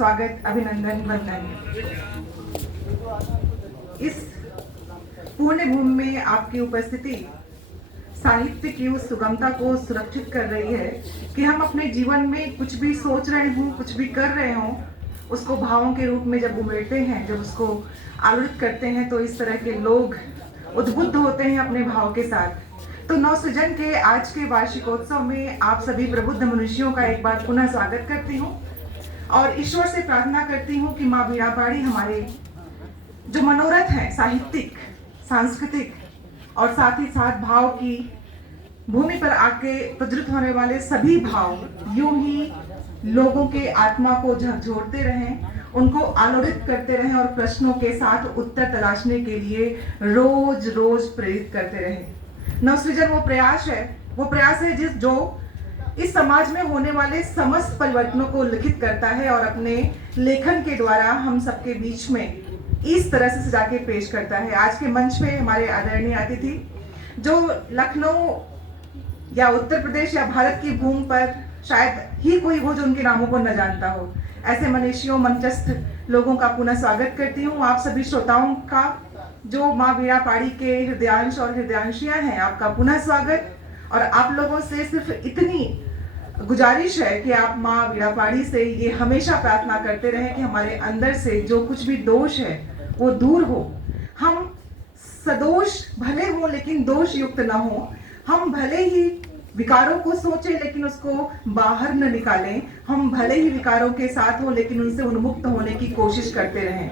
स्वागत, अभिनंदन, वंदन। इस पुण्य भूमि में आपकी उपस्थिति साहित्य की उस सुगमता को सुरक्षित कर रही है कि हम अपने जीवन में कुछ भी सोच रहे हों, कुछ भी कर रहे हों, उसको भावों के रूप में जब उमेरते हैं, जब उसको आलोड़ित करते हैं, तो इस तरह के लोग उद्बुद्ध होते हैं अपने भाव के साथ। तो नवसृजन के आज के वार्षिकोत्सव में आप सभी प्रबुद्ध मनुष्यों का एक बार पुनः स्वागत करती हूँ और ईश्वर से प्रार्थना करती हूँ कि माँ बीणापाणी हमारे जो मनोरथ है, साहित्यिक, सांस्कृतिक और साथ ही साथ भाव की भूमि पर आके प्रज्वलित होने वाले सभी भाव यूं ही लोगों के आत्मा को झकझोरते रहें, उनको आलोड़ित करते रहें और प्रश्नों के साथ उत्तर तलाशने के लिए रोज रोज प्रेरित करते रहें। नवसृजन वो प्रयास है जो इस समाज में होने वाले समस्त परिवर्तनों को लिखित करता है और अपने लेखन के द्वारा हम सबके बीच में इस तरह से सजा के पेश करता है। आज के मंच पे हमारे आदरणीय अतिथि जो लखनऊ या उत्तर प्रदेश या भारत की भूमि पर शायद ही कोई हो जो उनके नामों को न जानता हो, ऐसे मनीषियों, मंचस्थ लोगों का पुनः स्वागत करती हूँ। आप सभी श्रोताओं का जो माँ बीणापाणी के हृदयांश और हृदयांशियां हैं, आपका पुनः स्वागत। और आप लोगों से सिर्फ इतनी गुजारिश है कि आप माँ बीणापाणी से ये हमेशा प्रार्थना करते रहें कि हमारे अंदर से जो कुछ भी दोष है वो दूर हो। हम सदोष भले हो लेकिन दोष युक्त न हो। हम भले ही विकारों को सोचें लेकिन उसको बाहर न निकालें। हम भले ही विकारों के साथ हो लेकिन उनसे उन्मुक्त होने की कोशिश करते रहें।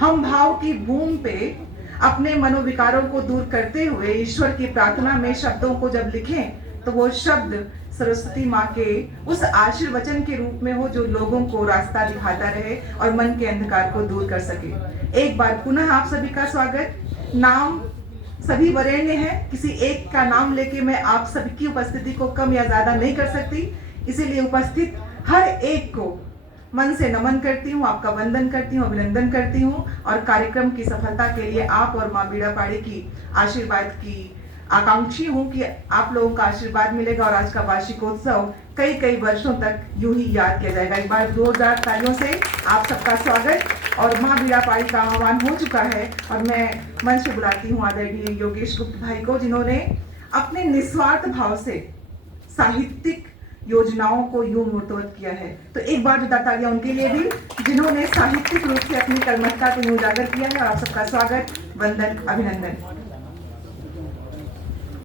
हम भाव की भूमि पे अपने मनोविकारों को दूर करते हुए ईश्वर की प्रार्थना में शब्दों को जब लिखें तो वो शब्द सरस्वती माँ के उस आशीर्वचन के रूप में हो जो लोगों को रास्ता दिखाता रहे और मन के अंधकार को दूर कर सके। एक बार पुनः आप सभी का स्वागत। नाम सभी वरेण्य हैं, किसी एक का नाम लेके मैं आप सभी की उपस्थिति को कम या ज्यादा नहीं कर सकती, इसीलिए उपस्थित हर एक को मन से नमन करती हूँ, आपका वंदन करती हूँ, अभिनंदन करती हूँ और कार्यक्रम की सफलता के लिए आप और माँ बीणापाणी की आशीर्वाद की आकांक्षी हूँ कि आप लोगों का आशीर्वाद मिलेगा और आज का वार्षिकोत्सव कई कई वर्षों तक यूं ही याद किया जाएगा। एक बार जोरदार तालियों से आप सबका स्वागत। और माँ बीणापाणी का आह्वान हो चुका है और मैं मंच पे बुलाती हूँ आदरणीय योगेश गुप्त भाई को, जिन्होंने अपने निस्वार्थ भाव से साहित्यिक योजनाओं को यूं मूर्तवत किया है। तो एक बार जोरदार तालियां उनके लिए भी, जिन्होंने साहित्यिक रूप से अपनी कर्मठता को यूं उजागर किया है। और आप सबका स्वागत, वंदन, अभिनंदन।